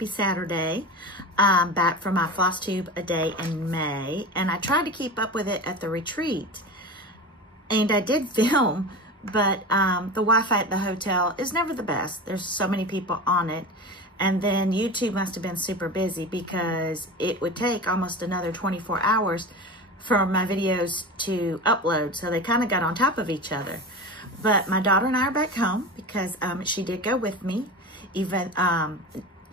happy Saturday. Back from my flosstube a day in May, and I tried to keep up with it at the retreat. And I did film, but the Wi-Fi at the hotel is never the best. There's so many people on it. And then YouTube must have been super busy because it would take almost another 24 hours for my videos to upload. So they kind of got on top of each other. But my daughter and I are back home because she did go with me. Even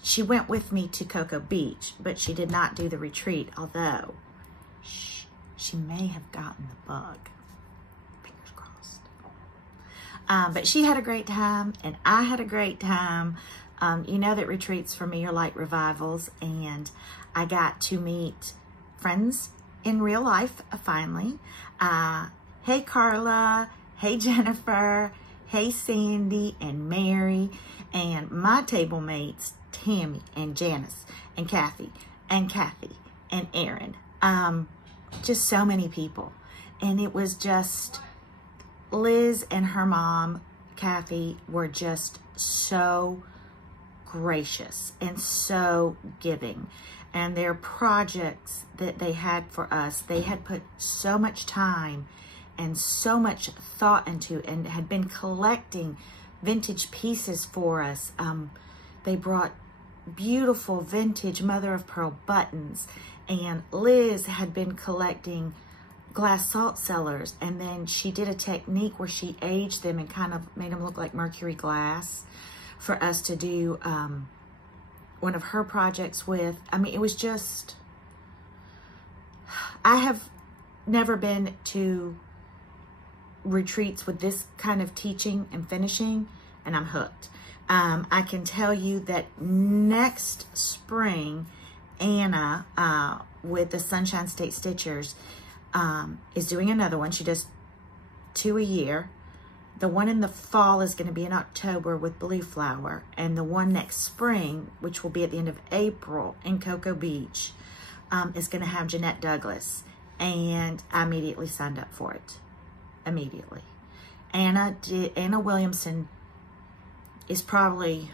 she went with me to Cocoa Beach, but she did not do the retreat, although she may have gotten the bug. Fingers crossed. But she had a great time, and I had a great time. You know that retreats for me are like revivals, and I got to meet friends in real life finally. Hey Carla, hey Jennifer, hey Sandy and Mary, and my table mates Tammy and Janice and Kathy and Aaron. Just so many people. And it was just, Liz and her mom, Kathy, were just so gracious and so giving. And their projects that they had for us, they had put so much time and so much thought into, and had been collecting vintage pieces for us. They brought beautiful vintage mother of pearl buttons, and Liz had been collecting glass salt cellars, and then she did a technique where she aged them and kind of made them look like mercury glass for us to do one of her projects with. I mean, it was just, I have never been to retreats with this kind of teaching and finishing, and I'm hooked. I can tell you that next spring, Anna with the Sunshine State Stitchers is doing another one. She does 2 a year. The one in the fall is going to be in October with Blue Flower, and the one next spring, which will be at the end of April in Cocoa Beach, is going to have Jeanette Douglas, and I immediately signed up for it. Immediately. Anna Williamson is probably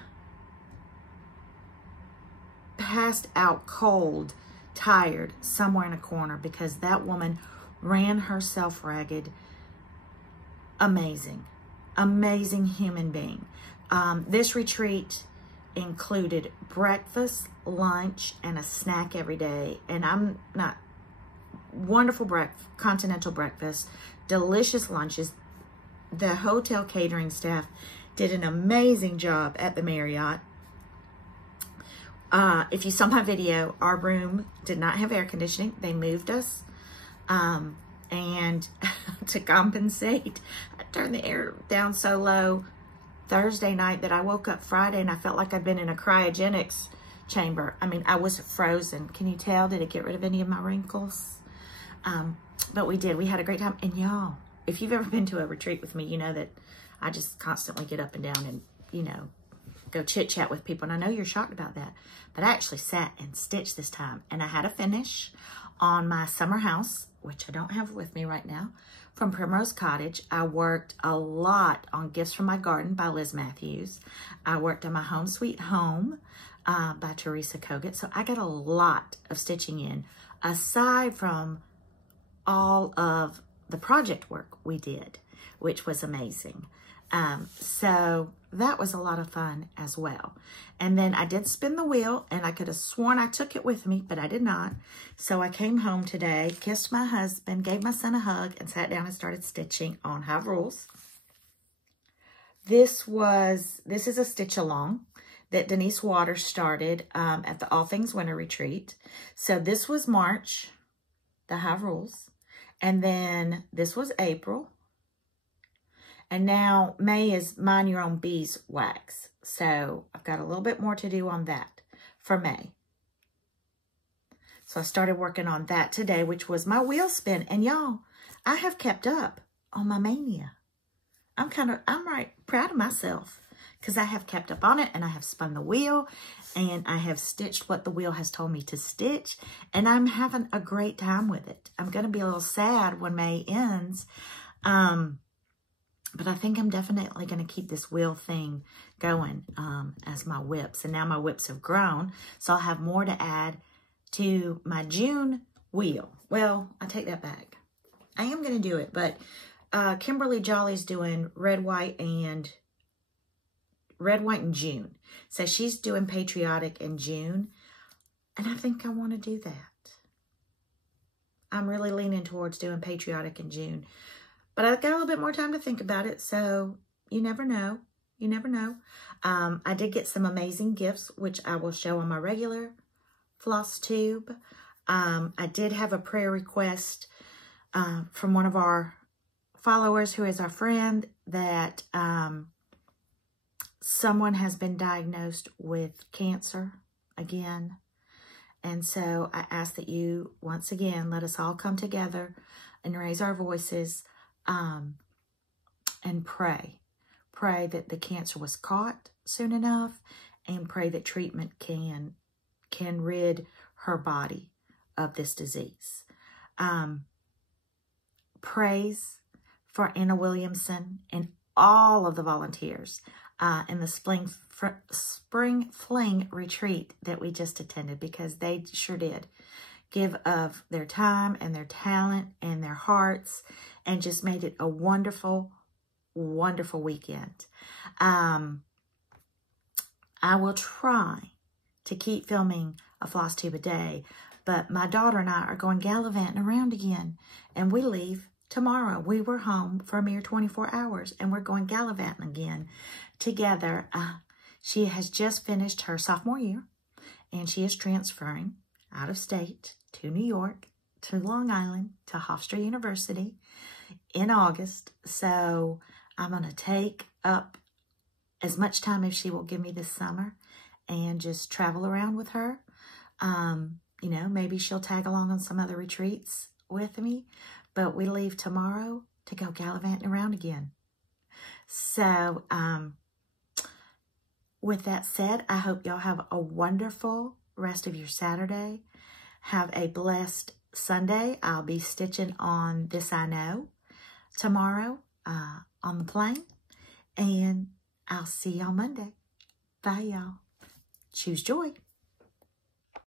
passed out cold, tired, somewhere in a corner, because that woman ran herself ragged. Amazing. Amazing human being. This retreat included breakfast, lunch, and a snack every day. And I'm not wonderful continental breakfast, delicious lunches. The hotel catering staff did an amazing job at the Marriott. If you saw my video, our room did not have air conditioning. They moved us. And to compensate, I turned the air down so low Thursday night that I woke up Friday and I felt like I'd been in a cryogenics chamber. I mean, I was frozen. Can you tell? Did it get rid of any of my wrinkles? But we did. We had a great time. And y'all, if you've ever been to a retreat with me, you know that I just constantly get up and down and, you know, go chit-chat with people. And I know you're shocked about that. But I actually sat and stitched this time. And I had a finish on my summer house, which I don't have with me right now, from Primrose Cottage. I worked a lot on Gifts from My Garden by Liz Matthews. I worked on my Home Sweet Home by Teresa Kogut. So I got a lot of stitching in, aside from all of the project work we did, which was amazing. So that was a lot of fun as well. And then I did spin the wheel, and I could have sworn I took it with me, but I did not. So I came home today, kissed my husband, gave my son a hug, and sat down and started stitching on Have Rules. This is a stitch along that Denise Waters started at the All Things Winter Retreat. So this was March, the Have Rules. And then this was April. And now May is Mind Your Own Beeswax. So I've got a little bit more to do on that for May. So I started working on that today, which was my wheel spin. And y'all, I have kept up on my mania. I'm right proud of myself because I have kept up on it, and I have spun the wheel, and I have stitched what the wheel has told me to stitch, and I'm having a great time with it. I'm going to be a little sad when May ends, But I think I'm definitely going to keep this wheel thing going as my whips. And now my whips have grown, so I'll have more to add to my June wheel. Well, I take that back. I am going to do it, but Kimberly Jolly's doing red, white, and June. So she's doing patriotic in June, and I think I want to do that. I'm really leaning towards doing patriotic in June. But I've got a little bit more time to think about it, so you never know. You never know. I did get some amazing gifts, which I will show on my regular floss tube. I did have a prayer request from one of our followers who is our friend that someone has been diagnosed with cancer again. And so I ask that you, once again, let us all come together and raise our voices and pray. Pray that the cancer was caught soon enough, and pray that treatment can rid her body of this disease. Praise for Anna Williamson and all of the volunteers in the Spring Fling Retreat that we just attended, because they sure did give of their time and their talent and their hearts, and just made it a wonderful, wonderful weekend. I will try to keep filming a floss tube a day, but my daughter and I are going gallivanting around again, and we leave tomorrow. We were home for a mere 24 hours, and we're going gallivanting again together. She has just finished her sophomore year, and she is transferring out of state to New York, to Long Island, to Hofstra University in August. So I'm going to take up as much time as she will give me this summer and just travel around with her. You know, maybe she'll tag along on some other retreats with me, but we leave tomorrow to go gallivanting around again. So with that said, I hope y'all have a wonderful rest of your Saturday. Have a blessed Sunday. I'll be stitching on This I Know tomorrow on the plane, and I'll see y'all Monday. Bye, y'all. Choose joy.